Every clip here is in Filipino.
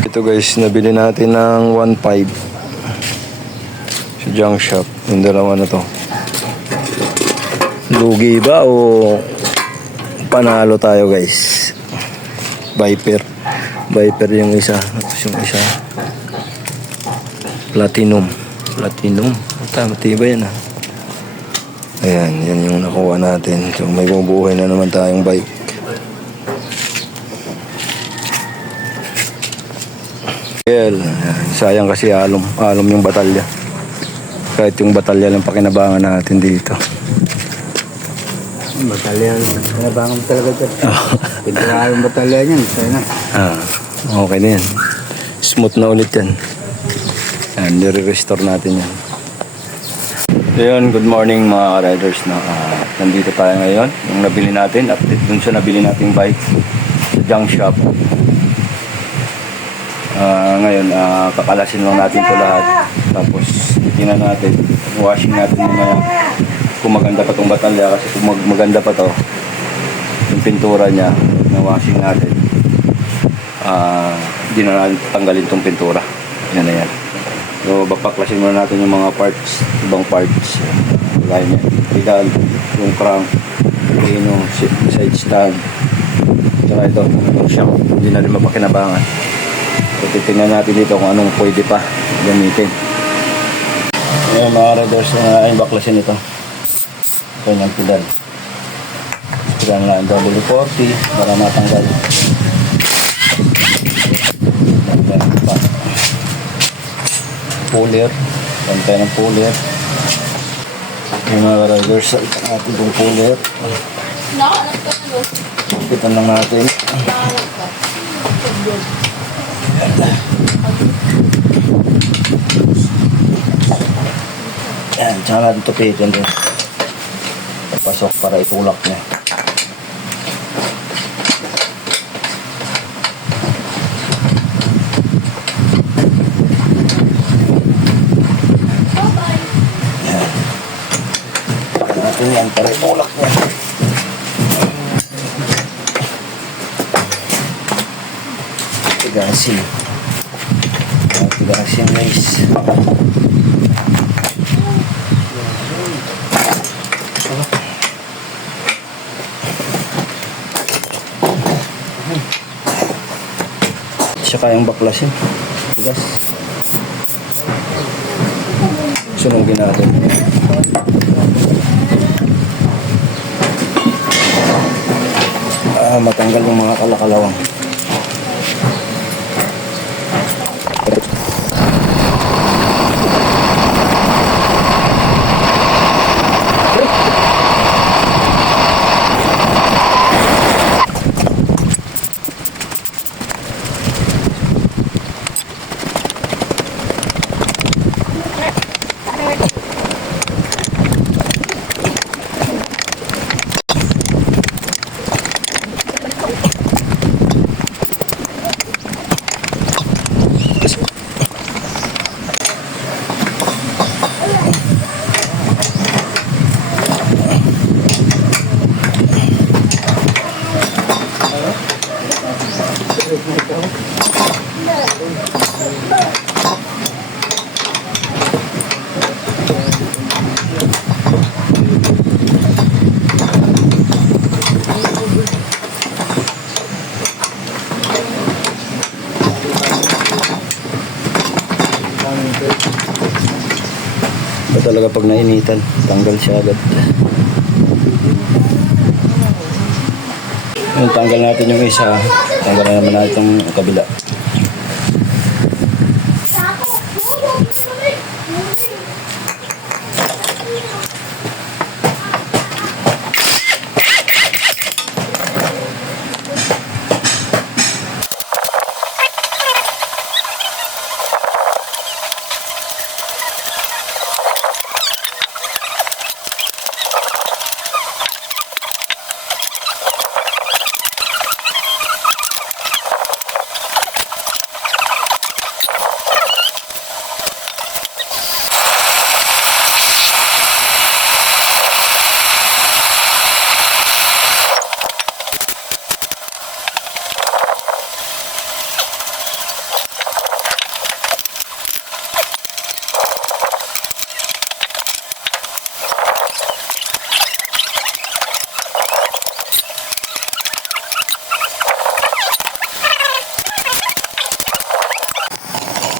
Ito guys, nabili natin ng 1.5 sa junk shop. Yung dalawa na to. Lugi ba o panalo tayo guys? Viper yung isa. Tapos yung isa Platinum. Matibay yan ah. Ayan, yan yung nakuha natin. So may bubuhay na naman tayong bike. Well, sayang kasi alom yung batalya. Kahit yung batalya lang pakinabangan natin dito. Batalya, pakinabangan mo talaga dyan. Pinagalaman batalya niyan, sana. Okay na yan. Smooth na ulit yan. And nire-restore natin yan. Ayun, good morning mga riders. Nandito tayo ngayon. Yung nabili natin, update dun sa nabili nating bike sa junk shop. Ngayon, kakalasin lang natin ito lahat. Tapos, tingnan natin. Washing natin mamaya. Kung maganda pa itong batalya. Kasi kung maganda pa to yung pintura niya na washing natin, di na natin tanggalin itong pintura. Yan na yan. So, baklasin muna natin yung mga parts, ibang parts. Gaya niya. Pedal, yung crank, yung side stand. Saka ito, yung shock. Hindi na rin mapakinabangan. So, titingnan natin dito kung anong pwede pa gamitin. Ayan mga riders, yung baklasin ito. Ito yung pedal. Pedal na ang W40 para matanggal. Puller, pantay ng puller. Yung mga riders, natin itong puller. Pitan lang natin. Yan, tsaka natin ito pitan din. Pasok para itulak niya. Yan, para itulak niya. Tigasin guys. Siya kayang baklasin. Tigas. Sunugin natin. Matanggal yung mga kalakalawang. Talaga pag nainitan, tanggal siya agad. Yung tanggal natin yung isa, tanggal na naman natin yung kabila.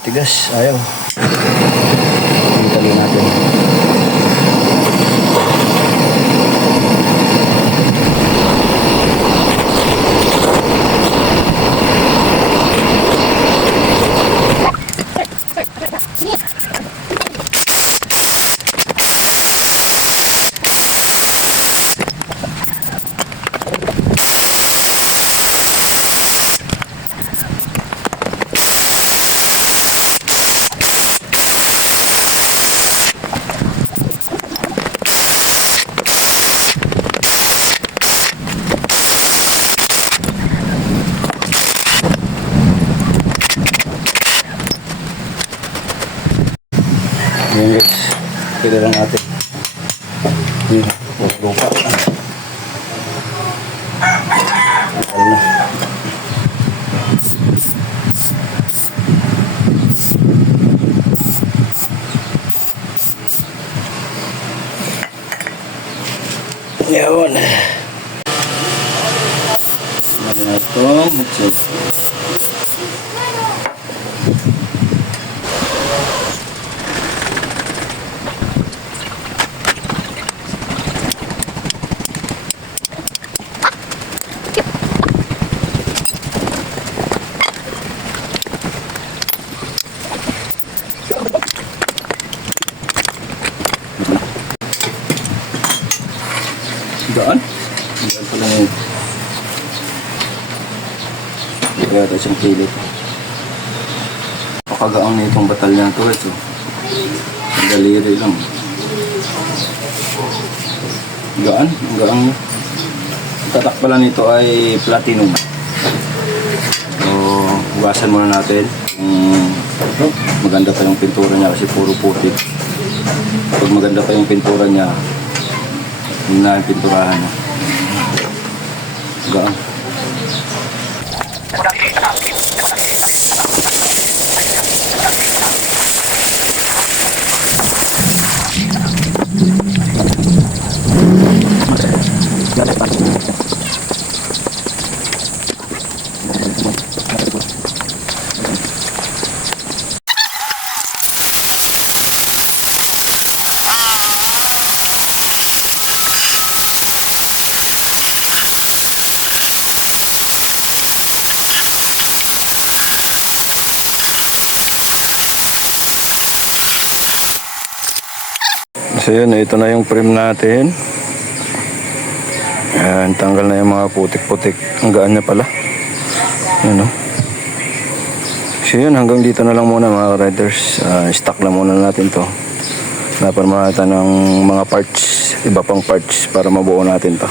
Tigas, ayaw. Tali natin. Ayan guys, pwede lang natin. Ayan, lupa. Bakal na. Yun. Ano na itong headset. Daan? Daan pala ngayon. Hindi ko yata siyang pilit. Pakagaang na itong batalyan to guys. Ang daliri lang. Gaan? Ang gaang niya. Ang tatak pala nito ay platinum. So, hugasan muna natin. Maganda pa yung pintura niya kasi puro puti. Pag maganda pa yung pintura niya, yun na yung pinturahan niya. Gaan. So yun, ito na yung frame natin. Ayan, tanggal na yung mga putik-putik. Ang gaan niya pala. Ayan o. So yun, hanggang dito na lang muna mga riders. Stock lang muna natin to. Napan natin ng mga parts, iba pang parts para mabuo natin to.